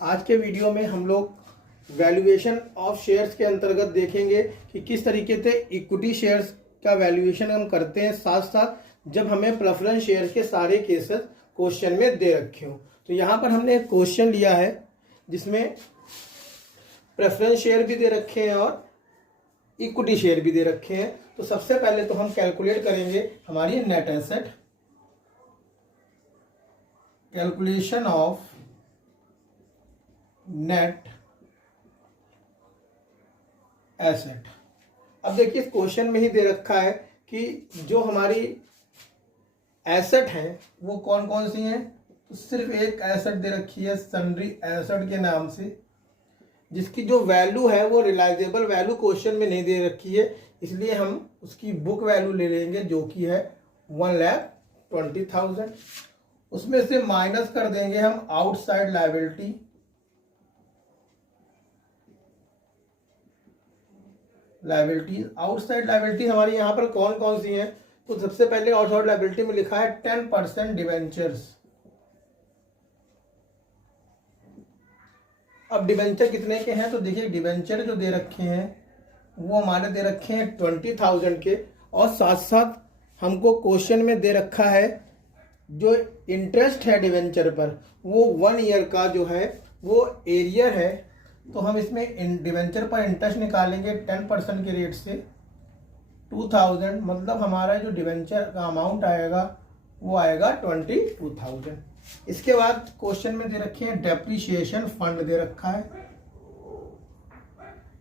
आज के वीडियो में हम लोग वैल्यूएशन ऑफ शेयर्स के अंतर्गत देखेंगे कि किस तरीके से इक्विटी शेयर्स का वैल्यूएशन हम करते हैं, साथ साथ जब हमें प्रेफरेंस शेयर्स के सारे केसेस क्वेश्चन में दे रखे हो। तो यहाँ पर हमने एक क्वेश्चन लिया है जिसमें प्रेफरेंस शेयर भी दे रखे हैं और इक्विटी शेयर भी दे रखे हैं। तो सबसे पहले तो हम कैलकुलेट करेंगे हमारी net asset, calculation of net asset. अब देखिए इस क्वेश्चन में ही दे रखा है कि जो हमारी एसेट है वो कौन कौन सी हैं। तो सिर्फ एक एसेट दे रखी है सन्ड्री एसेट के नाम से, जिसकी जो वैल्यू है वो रिलाइजेबल वैल्यू क्वेश्चन में नहीं दे रखी है, इसलिए हम उसकी बुक वैल्यू ले लेंगे जो कि है 1,20,000। उसमें से माइनस कर देंगे हम आउटसाइड लायबिलिटी, आउटसाइड लायबिलिटी हमारी यहाँ पर कौन कौन सी हैं। तो सबसे पहले आउटसाइड लायबिलिटी में लिखा है 10% डिवेंचर्स। अब डिवेंचर कितने के हैं, तो देखिए डिवेंचर जो दे रखे हैं वो हमारे दे रखे हैं 20,000 के, और साथ साथ हमको क्वेश्चन में दे रखा है जो इंटरेस्ट है डिवेंचर पर वो 1 ईयर का जो है वो एरियर है। तो हम इसमें डिवेंचर पर इंटरेस्ट निकालेंगे 10% के रेट से 2,000, मतलब हमारा जो डिवेंचर का अमाउंट आएगा वो आएगा 22,000। इसके बाद क्वेश्चन में दे रखे हैं डेप्रीशिएशन फंड दे रखा है।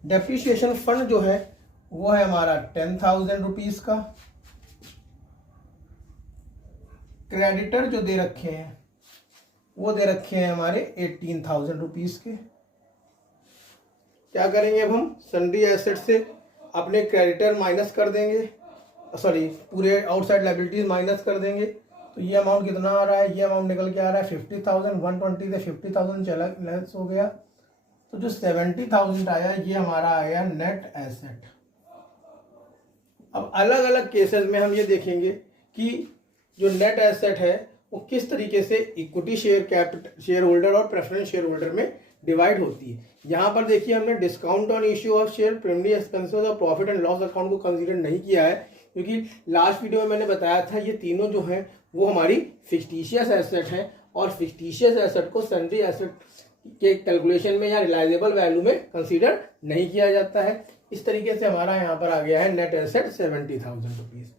डेप्रीशिएशन फंड जो है वो है हमारा 10,000 रुपीज का। क्रेडिटर जो दे रखे हैं वो दे रखे हैं हमारे 18,000 रुपीज के। क्या करेंगे अब हम सन्ड्री एसेट से अपने क्रेडिटर माइनस कर देंगे, सॉरी पूरे आउटसाइड लायबिलिटीज माइनस कर देंगे। तो ये अमाउंट कितना आ रहा है, ये अमाउंट निकल के आ रहा है 50,000। 120 से 50,000 चला लेस हो गया, तो जो 70,000 आया ये हमारा आया नेट एसेट। अब अलग अलग केसेस में हम ये देखेंगे कि जो नेट एसेट है वो किस तरीके से इक्विटी शेयर होल्डर और प्रेफरेंस शेयर होल्डर में डिवाइड होती है। यहाँ पर देखिए हमने discount on issue of share, preliminary expenses और प्रॉफिट एंड लॉस अकाउंट को कंसीडर नहीं किया है, क्योंकि लास्ट वीडियो में मैंने बताया था ये तीनों जो हैं वो हमारी फिक्टिशियस एसेट हैं, और फिक्टिशियस एसेट को सन्ड्री एसेट के कैलकुलेशन में या रिलायजेबल वैल्यू में कंसीडर नहीं किया जाता है। इस तरीके से हमारा यहाँ पर आ गया है नेट एसेट 70,000 रुपीज।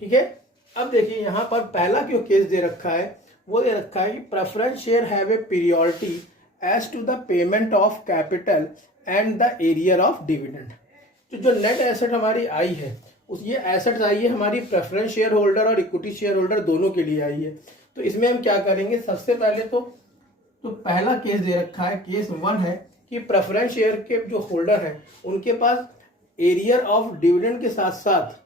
ठीक है, अब देखिए यहाँ पर पहला जो केस दे रखा है वो दे रखा है कि preference share have a priority as to the payment of capital and the arrear of dividend. तो जो नेट एसेट हमारी आई है उस ये एसेट्स आई है हमारी प्रेफरेंस शेयर होल्डर और इक्विटी शेयर होल्डर दोनों के लिए आई है। तो इसमें हम क्या करेंगे, सबसे पहले तो पहला केस दे रखा है, केस 1 है कि प्रेफरेंस शेयर के जो होल्डर हैं उनके पास एरियर ऑफ डिविडेंड के साथ साथ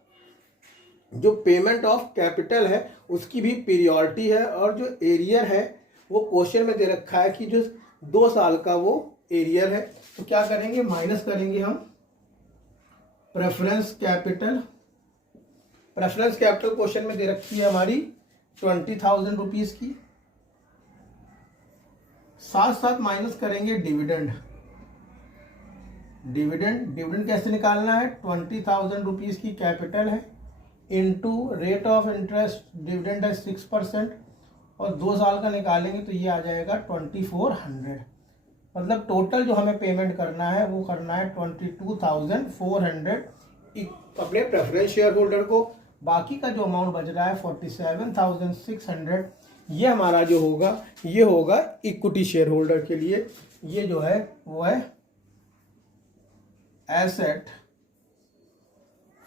जो पेमेंट ऑफ कैपिटल है उसकी भी पीरियोडिटी है, और जो एरियर है वो क्वेश्चन में दे रखा है कि जो 2 साल का वो एरियर है। तो क्या करेंगे, माइनस करेंगे हम प्रेफरेंस कैपिटल क्वेश्चन में दे रखी है हमारी 20,000 रुपीज की, साथ साथ माइनस करेंगे डिविडेंड कैसे निकालना है, 20,000 रुपीज की कैपिटल है into rate of interest, dividend है 6%, और 2 साल का निकालेंगे तो ये आ जाएगा 2,400। मतलब टोटल जो हमें पेमेंट करना है वो करना है 22,400 अपने प्रेफरेंस शेयर होल्डर को। बाकी का जो अमाउंट बच रहा है 47,600 ये हमारा जो होगा ये होगा इक्विटी शेयर होल्डर के लिए। ये जो है वो है asset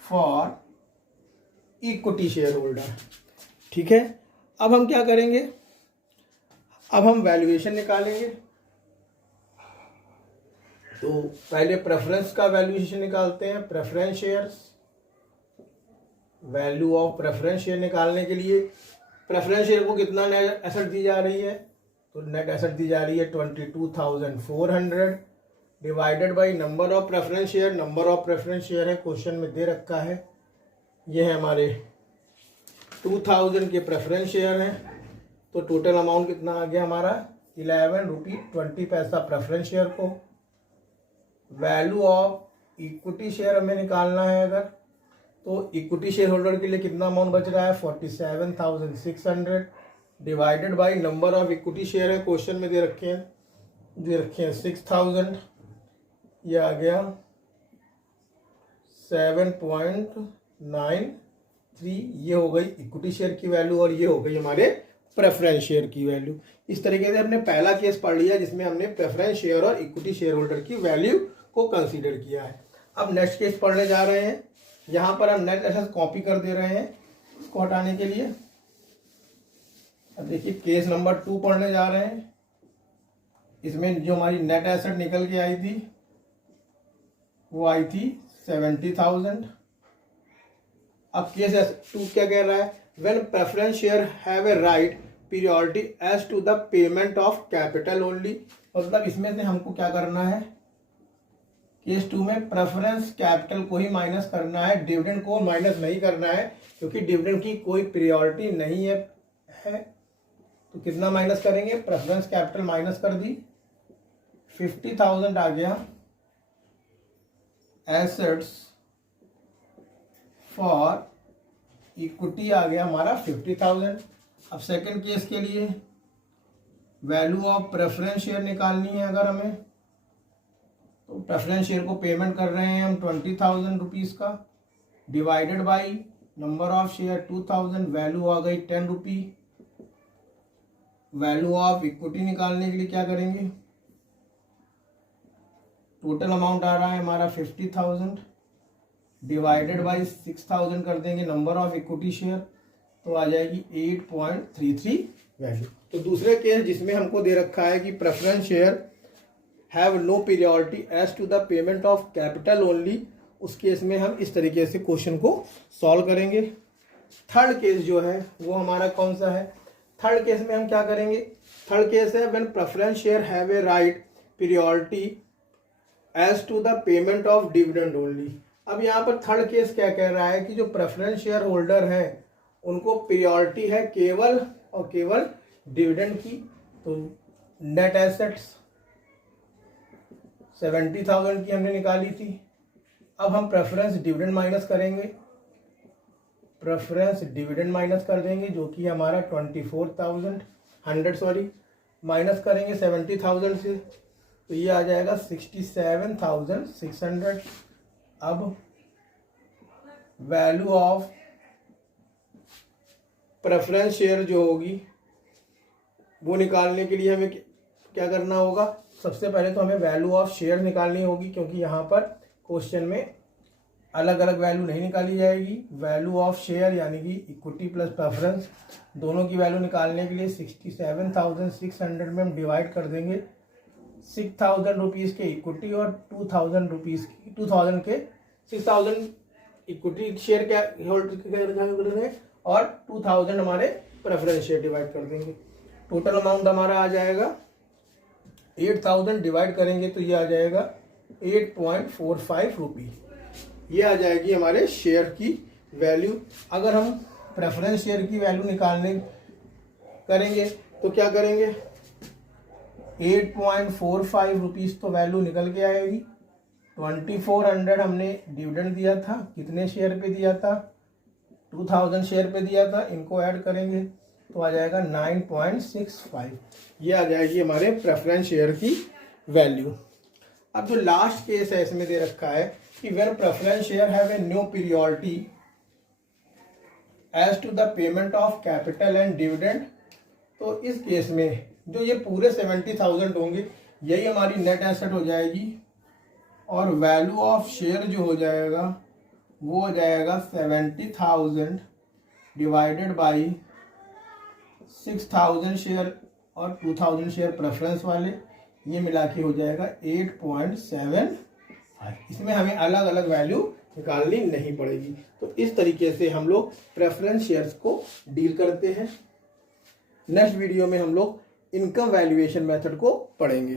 for equity share holder. ठीक है, अब हम क्या करेंगे, अब हम वैल्यूएशन निकालेंगे। तो पहले प्रेफरेंस का वैल्यूएशन निकालते हैं। Preference shares, value of preference share निकालने के लिए प्रेफरेंस शेयर को कितना नेट एसेट दी जा रही है, तो नेट एसेट दी जा रही है 22,400 divided by number of preference share. Number of preference share है क्वेश्चन में दे रखा है, ये है हमारे 2,000 के प्रेफरेंस शेयर हैं। तो टोटल अमाउंट कितना आ गया हमारा 11 रुपये 20 पैसा प्रेफरेंस शेयर को। वैल्यू ऑफ इक्विटी शेयर हमें निकालना है अगर, तो इक्विटी शेयर होल्डर के लिए कितना अमाउंट बच रहा है 47,600 divided by number of equity share है, क्वेश्चन में दे रखे हैं 6,000, ये आ गया 7.93, ये हो गई इक्विटी शेयर की वैल्यू और ये हो गई हमारे प्रेफरेंस शेयर की वैल्यू। इस तरीके से हमने पहला केस पढ़ लिया जिसमें हमने प्रेफरेंस शेयर और इक्विटी शेयर होल्डर की वैल्यू को कंसीडर किया है। अब नेक्स्ट केस पढ़ने जा रहे हैं। यहाँ पर हम नेट एसेट कॉपी कर दे रहे हैं इसको हटाने के लिए। अब देखिए केस नंबर 2 पढ़ने जा रहे हैं। इसमें जो हमारी नेट एसेट निकल के आई थी वो आई थी 70,000। अब केस 2 क्या कह रहा है, when preference share have a right priority as to the payment of capital only. मतलब इसमें से हमको क्या करना है, केस 2 में प्रेफरेंस कैपिटल को ही माइनस करना है, डिविडेंड को माइनस नहीं करना है क्योंकि डिविडेंड की कोई पीरियोडिटी नहीं है। तो कितना माइनस करेंगे, प्रेफरेंस कैपिटल माइनस कर दी, 50,000 आ गया, एसेट्स फॉर इक्विटी आ गया हमारा 50,000। अब सेकंड केस के लिए वैल्यू ऑफ प्रेफरेंस शेयर निकालनी है अगर हमें, तो प्रेफरेंस शेयर को पेमेंट कर रहे हैं हम 20,000 रुपीज़ का, divided by number of share 2,000, value आ गई 10 रुपी। वैल्यू ऑफ इक्विटी निकालने के लिए क्या करेंगे, टोटल अमाउंट आ रहा है हमारा 50,000 डिवाइडेड बाई 6,000 कर देंगे नंबर ऑफ इक्विटी शेयर, तो आ जाएगी 8.33 वैल्यू। तो दूसरे केस जिसमें हमको दे रखा है कि preference share have no priority as to the payment of capital only, उस केस में हम इस तरीके से क्वेश्चन को सॉल्व करेंगे। थर्ड केस जो है वो हमारा कौन सा है, थर्ड केस में हम क्या करेंगे, थर्ड केस है when preference share have a right priority as to the payment of dividend only. अब यहाँ पर थर्ड केस क्या कह रहा है कि जो प्रेफरेंस शेयर होल्डर हैं उनको पीरियोडिटी है केवल और केवल डिविडेंड की। तो नेट एसेट्स 70,000 की हमने निकाली थी। अब हम प्रेफरेंस डिविडेंड माइनस करेंगे, प्रेफरेंस डिविडेंड माइनस कर देंगे जो कि हमारा 24,100 माइनस करेंगे 70,000 से, तो ये आ जाएगा 67,600। अब वैल्यू ऑफ प्रेफरेंस शेयर जो होगी वो निकालने के लिए हमें क्या करना होगा, सबसे पहले तो हमें वैल्यू ऑफ शेयर निकालनी होगी क्योंकि यहाँ पर क्वेश्चन में अलग अलग वैल्यू नहीं निकाली जाएगी। वैल्यू ऑफ शेयर यानी कि इक्विटी प्लस प्रेफरेंस दोनों की वैल्यू निकालने के लिए 67,600 में हम डिवाइड कर देंगे 6,000 रुपीज़ के इक्विटी और 2,000 रुपीज़ की 2,000 के 6,000 इक्विटी शेयर क्या होल्ड हैं और 2,000 हमारे प्रेफरेंस शेयर डिवाइड कर देंगे। टोटल अमाउंट हमारा आ जाएगा 8,000 डिवाइड करेंगे तो ये आ जाएगा 8.45 रुपी। ये आ जाएगी हमारे शेयर की वैल्यू। अगर हम प्रेफरेंस शेयर की वैल्यू निकालने करेंगे तो क्या करेंगे, 8.45 रुपीज़ तो वैल्यू निकल के आएगी। 2400 हमने डिविडेंड दिया था, कितने शेयर पे दिया था, 2,000 शेयर पे दिया था, इनको ऐड करेंगे तो आ जाएगा 9.65। ये आ जाएगी हमारे प्रेफरेंस शेयर की वैल्यू। अब जो लास्ट केस है इसमें दे रखा है कि when preference share have a no priority as to the payment of capital and dividend, तो इस केस में जो ये पूरे 70,000 होंगे यही हमारी नेट एसेट हो जाएगी और वैल्यू ऑफ शेयर जो हो जाएगा वो हो जाएगा 70,000 डिवाइडेड बाई 6,000 शेयर और 2,000 शेयर प्रेफरेंस वाले, ये मिला के हो जाएगा 8.75। इसमें हमें अलग अलग वैल्यू निकालनी नहीं पड़ेगी। तो इस तरीके से हम लोग प्रेफरेंस शेयर्स को डील करते हैं। नेक्स्ट वीडियो में हम लोग इनकम वैल्यूएशन मेथड को पढ़ेंगे।